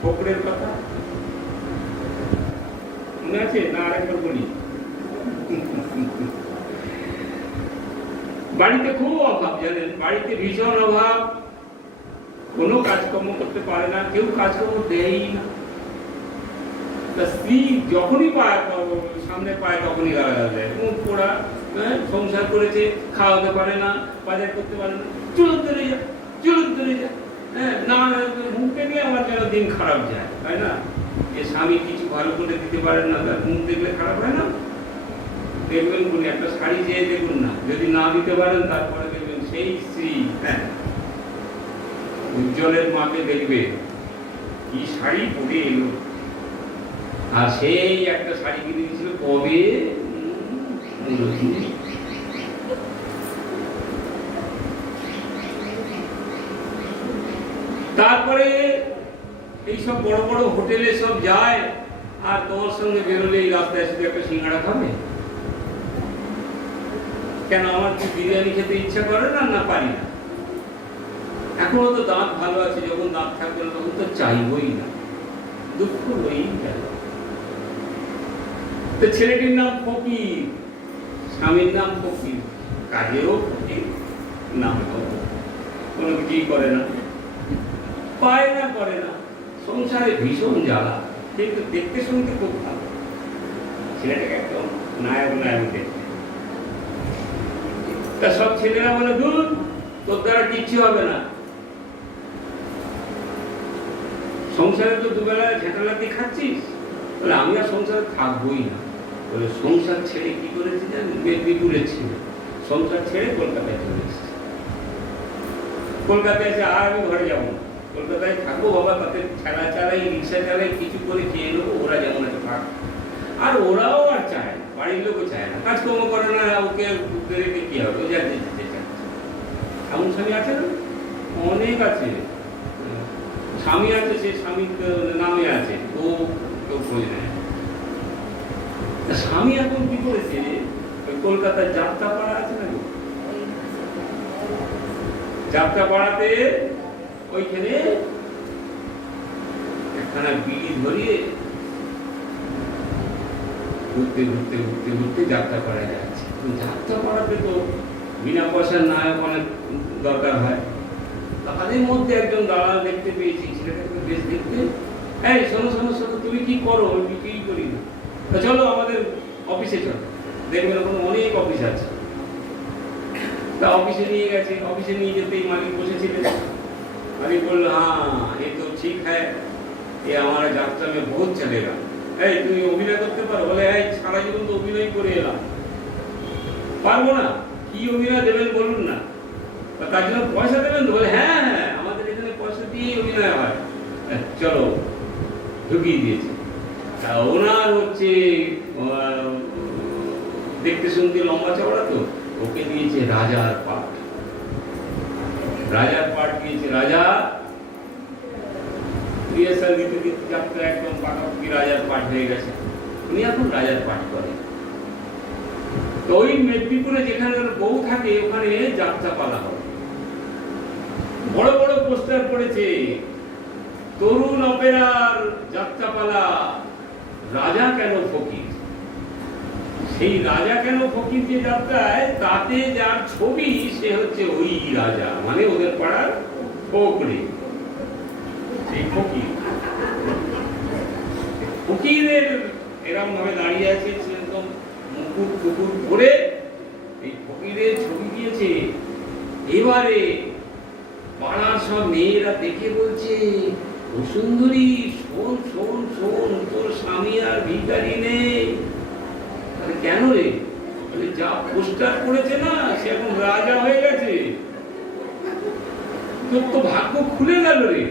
ফকরের কথা মনে আছে না? আরেকবার বলি, বাড়িতে খুব অভাব, জানেন, বাড়িতে ভীষণ অভাব, কোনো কাজকর্ম করতে পারে না, কেউ কাজকর্ম দেয়ই না। স্ত্রী যখনই পায়, সামনে পায়, তখনই গালাগাল দেয়, মুখ পোড়া, সংসার করেছে, খাওয়াতে পারে না, বাজার করতে পারে না, চলুন ধরে যা, চলুন ধরে যা, না মুখে নিয়ে আমার যেন দিন খারাপ যায়, তাই না? যে স্বামী কিছু ভালো করে দিতে পারেন না, তার মুখ দেখলে খারাপ হয় না? দেখবেন কোন একটা শাড়ি চেয়ে দেখুন না, যদি না দিতে পারেন, তারপরে দেখবেন সেই স্ত্রী, উজ্জ্বলের মাকে দেখবে কি শাড়ি পরে এলো, আর সেই একটা শাড়ি কিনে দিয়েছিল কবে। তারপরে এইসব বড় বড় হোটেলে সব যায়, আর তোমার সঙ্গে বেরোলে এই রাস্তায় শুধু একটা সিঙ্গাড়া খাবে। কেন, আমার কি বিরিয়ানি খেতে ইচ্ছা করে না? না পারি না। এখনো তো দাঁত ভালো আছে, যখন দাঁত থাকবে না তখন তো চাইবই না, দুঃখ হয়েই গেল। তো ছেলেটির নাম ফকির, স্বামীর নাম ফকির, কাজেও ফকির, নাম কোনো কিছুই করে না, পায় না, করে না, সংসারে ভীষণ জ্বালা, কিন্তু দেখতে শুনতে খুব ভালো। ছেলেটাকে একদম নায়ক নায়ক দেখতে। তা সব ছেলেরা বলে, দূর, তোর দ্বারা কিচ্ছু হবে না, সংসারে তো দুবেলা ঝাঁটালাতি খাচ্ছিস, বলে আমি আর সংসারে থাকবোই না। বলে সংসার ছেড়ে কি করেছে জানেন? মেদিনীপুরে ছিল, সংসার ছেড়ে কলকাতায় চলে এসেছে। কলকাতায় এসে আর আমি ঘরে যাবো না, কলকাতায় থাকবো বাবা, তাতে ঠেলা চালাই, রিক্সা চালাই, কিছু করে খেয়ে নেবো, ওরা যেমন আছে থাক। আর ওরাও আর চায় না, বাড়ির লোকও চায় না, কাজকর্ম করে না, ওকে রেখে কি হবে, ও যা যেতে চায়। এমন স্বামী আছে না? অনেক আছে। স্বামী আছে, সে স্বামীর নামে আছে, ও কেউ খোঁজ নেয়। স্বামী এখন কি করেছে, কলকাতার যাত্রাপাড়া আছে না, যাত্রাপাড়াতে ওইখানে একখানা বিড়ি ধরিয়ে ঘুরতে ঘুরতে ঘুরতে ঘুরতে যাত্রাপাড়ায় যাচ্ছে। যাত্রাপাড়াতে তো বিনা পয়সার নায়ক অনেক দরকার হয়। তাদের মধ্যে একজন দালাল দেখতে পেয়েছি, ছেলেটাকে বেশ দেখতে। এই শোনো শোনো শোনো, তুমি কি করো? আমি কিছুই করি না। চলো আমাদের অফিসে চলো, দেখবেন ওখানে অনেক অফিস আছে। তা অফিসে নিয়ে গেছে, অফিসে নিয়ে যেতেই মালিক বসেছিলেন। মালিক বললো, হ্যাঁ ये तो ठीक है, ये हमारा যাত্রা में बहुत चलेगा। এই তুমি অভিনয় করতে পারো? বলে, এই সারা জীবন তো অভিনয় করে এলাম, পারবো না। কি অভিনয় দেবেন বলুন না, তার জন্য পয়সা দেবেন তো? বলে, হ্যাঁ হ্যাঁ, আমাদের এখানে পয়সা দিয়ে অভিনয় হয়। চলো, ঢুকিয়ে দিয়েছে। ওনার হচ্ছে দেখতে শুনতে লম্বা চওড়া, তো ওকে দিয়েছে রাজার পাঠ। রাজার পাঠ দিয়েছে। রাজা রিহার্সাল দিতে দিতে যাত্রা একদম পাকাপাকি রাজার পাঠ হয়ে গেছে। উনি এখন রাজার পাঠ করেন। তো ওই মেদিনীপুরে যেখানে বউ থাকে, ওখানে যাত্রাপালা হয়। বড় বড় পোস্টার পড়েছে, তরুণ অপেরার যাত্রাপালা, রাজা কেন ফকির। সেই রাজা কেন ফকির যে যাত্রায়, তাতে যার ছবি সে হচ্ছে ওই রাজা, মানে ওদের পাড়ার ফকরে, সেই ফকির। ফকিরের এরকম ভাবে দাঁড়িয়ে আছে, সেরকম মুকুট টুকুট পরে এই ফকিরের ছবি দিয়েছে। এবারে পাড়ার সব মেয়েরা দেখে বলছে, ও সুন্দরী, শোন শোন শোন, তোর স্বামী আর ভিখারি নেই। কেন রে? যা পোস্টার করেছে না, সে এখন রাজা হয়ে গেছে, তোর তো ভাগ্য খুলে গেল রে।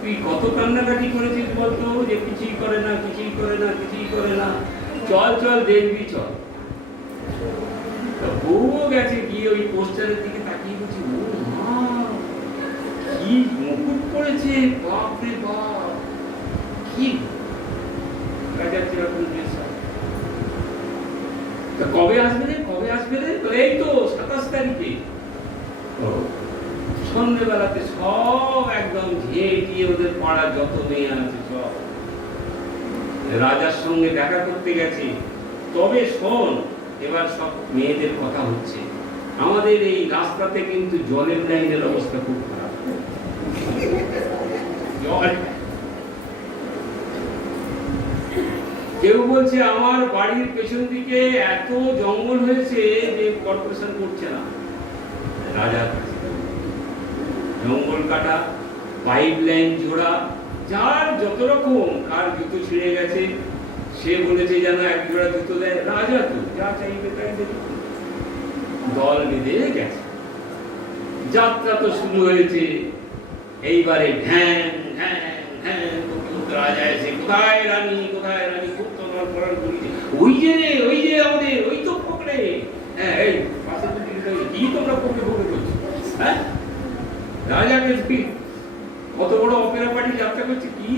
তুই কত কান্নাকাটি করেছিস বলতো, যে কিছুই করে না, কিছুই করে না, কিছুই করে না, চল চল দেখবি, চল। বউও গেছে, গিয়ে ওই পোস্টারের দিকে তাকিয়ে বলছি, ও মা, কি মুকুট পড়েছে, বাপ রে বাপ, কি রাজার যেরকম ড্রেস। কবে আসবে রে, কবে আসবে রে? এই তো 27 তারিখে। সন্ধ্যেবেলাতে সব একদম ঝেঁটি পাড়া যত মেয়ে আছে সব রাজার সঙ্গে দেখা করতে গেছে। তবে শোন, এবার সব মেয়েদের কথা হচ্ছে। আমাদের এই রাস্তাতে কিন্তু জলের লাইনের অবস্থা খুব খারাপ। জল, কেউ বলছে আমার বাড়ির পেছন দিকে এত জঙ্গল হয়েছে যে কর্পোরেশন করছে না। রাজার কাছে জঙ্গল কাটা, পাইপ লাইন জোড়া, যার যত রকম, কার জুতো ছিঁড়ে গেছে সে বলেছে যেন এক জোড়া জুতো দেয়। রাজা তো যা চাইবে তাই দেবে। দল বেঁধে গেছে, যাত্রা তো শুরু হয়েছে। এইবারে ঢ্যাং ঢ্যাং ঢ্যাং রাজা এসে, কোথায় রানী, কোথায় রানী, খুব তোমার পড়ার করেছে। ওই যে আমাদের, ওই তো পকড়ে। হ্যাঁ, এই পাশে কি তোমরা পকড়ে পকড়ে করছো? হ্যাঁ, রাজাকে কত বড় অপেরা পার্টি যাত্রা করছে, কি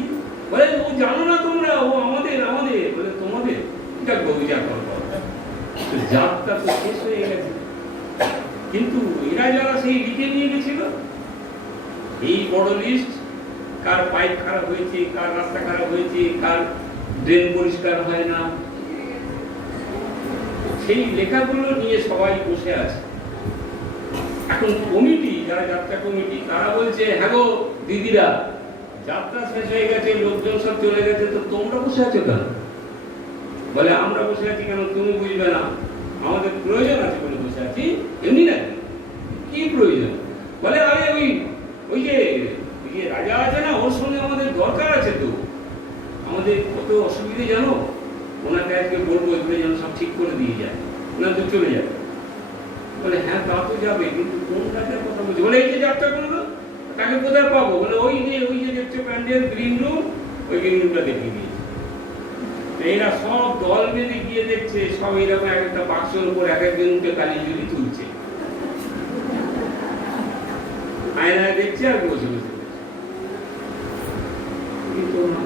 বলে ও জানো না তোমরা, ও আমাদের আমাদের বলে তোমাদের। এটা গৌজা করবো, যাত্রা তো শেষ হয়ে গেছে। কিন্তু এরা যারা সেই লিখে নিয়ে গেছিল এই বড় লিস্ট, কার পাইপ খারাপ হয়েছে, কার রাস্তা খারাপ হয়েছে, কার ড্রেন পরিষ্কার হয় না, সেই লেখাগুলো নিয়ে সবাই বসে আছে। এখন কমিটি, যারা যাত্রা কমিটি, তারা বলছে হ্যাঁ গো দিদিরা, যাত্রা শেষ হয়ে গেছে, লোকজন সব চলে গেছে, তো তোমরা বসে আছো কেন? বলে আমরা বসে আছি কেন তুমি বুঝবে না, আমাদের প্রয়োজন আছে বলে বসে আছি, এমনি না। কি প্রয়োজন? বলে আরে ওই যে রাজা আছে না, ওর সঙ্গে আমাদের দরকার আছে তো, আমাদের কত অসুবিধে জানো, ওনাকে আজকে বলবো এগুলো যেন সব ঠিক করে দিয়ে যায়, ওনার তো চলে যাবে। বলে হ্যাঁ তা তো যাবে, কিন্তু কোন রাজার কথা বলছে? বলে এই যে যাত্রা করলো তাকে কোথায় পাবো? বলে ওই যে দেখছো প্যান্ডেল গ্রিন রুম, ওই গ্রিন রুমটা দেখিয়ে দিয়েছে। এরা সব দল বেঁধে গিয়ে দেখছে সব এরকম এক একটা বাক্সের উপর এক একজনকে কালি জুড়ি তুলছে, আয়নায় দেখছে আর বসে বসে কিন্তু না,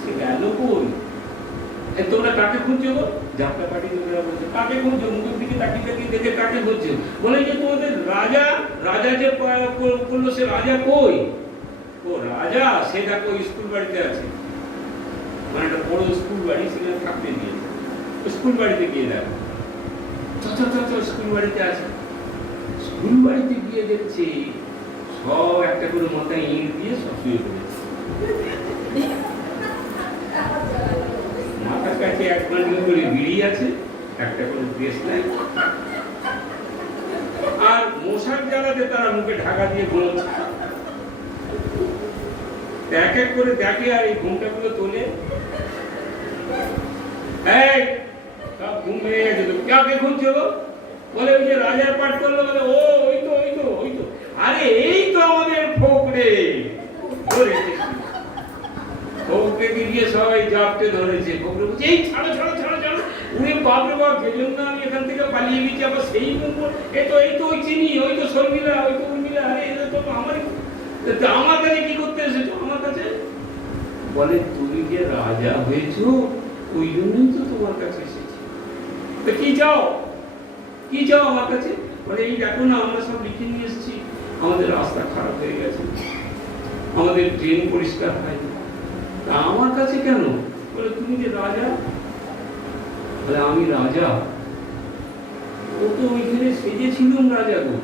সে গেল কই? তোমরা কাকে খুঁজছো গো? যাত্রা পার্টি তোমরা বলছো কাকে খুঁজছো? মুখের দিকে তাকিয়ে তাকিয়ে দেখে কাকে খুঁজছো? বলে যে তোমাদের রাজা যে করলো, সে রাজা কই? ও রাজা, সে দেখো স্কুল বাড়িতে আছে, মানে একটা বড় স্কুল বাড়ি, সেখানে থাকতে দিয়েছে। স্কুল বাড়িতে গিয়ে দেখো, স্কুল বাড়িতে আছে। স্কুল বাড়িতে গিয়ে দেখছি সব একটা করে মাথায় ইট দিয়ে সব শুয়ে পড়েছে। মাথার কাছে এক বান্ডিল করে বিড়ি আছে, একটা করে ড্রেস নাই, আর মশার জ্বালাতে তারা মুখে ঢাকা দিয়ে ঘুমোচ্ছে। এক এক করে দেখে আর এই ঘুমটাগুলো তোলে, এই সব ঘুম ভেঙে গেছে। তো কাকে খুঁজছো? বলে ওই যে রাজার পাঠ করলো। বলে ও ওই তো আরে এই তো আমাদের ফোকরে ধরেছে। ফোকরে দিয়ে সবাই জাপটে ধরেছে। ফোকরে বলছে এই ছাড়ো উনি বাপরে বাপ, যেজন্য আমি এখান থেকে পালিয়ে গেছি, আবার সেই এই তো ওই চিনি, ওই তো শর্মিলা, ওই তো উর্মিলা, আরে এরা তো আমার কাছে কি করতে এসেছো? আমার কাছে বলে তুমি যে রাজা হয়েছো, ওই জন্যই তো তোমার কাছে এসেছি। তো কি চাও আমার কাছে? বলে এই দেখো না, আমরা সব লিখে নিয়ে এসেছি, আমাদের রাস্তা খারাপ হয়ে গেছে, আমাদের ট্রেন পরিষ্কার হয়নি। তা আমার কাছে কেন? বলে তুমি যে রাজা। বলে আমি রাজা? ও তো ওইখানে সেজেছিলাম রাজা গো।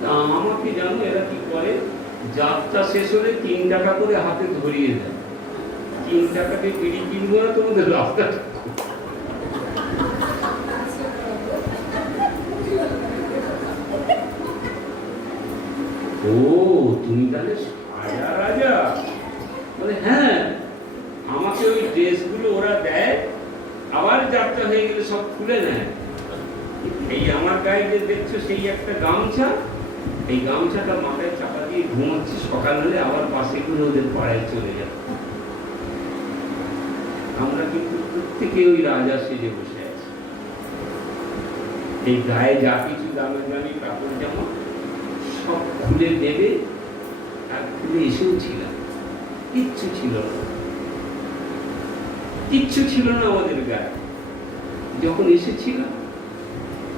তা আমাকে জানো এরা কি করে? যাত্রা শেষ হলে 3 টাকা করে হাতে ধরিয়ে দেয়। 3 টাকাতে বিড়ি কিনবো না, তোমাদের রাস্তা। ও তুমি তাহলে রাজা? বলে হ্যাঁ, আমাকে ওই ড্রেসগুলো ওরা দেয়, আবার যাত্রা হয়ে গেলে সব খুলে নেয়। এই আমার গায়ে যে দেখছো সেই একটা গামছা, এই গামছাটা মাথায় চাপা দিয়ে ঘুমাচ্ছি, সকাল হলে আবার পাশে করে ওদের পাড়ায় চলে যাবে। আমরা কিন্তু প্রত্যেকে ওই রাজা সেজে বসে আছি। এই গায়ে যা কিছু দামি কাপড় জামা সব খুলে দেবে, আর খুলে এসেও ছিলাম, কিচ্ছু ছিল না আমাদের গায়ে। যখন এসেছিলাম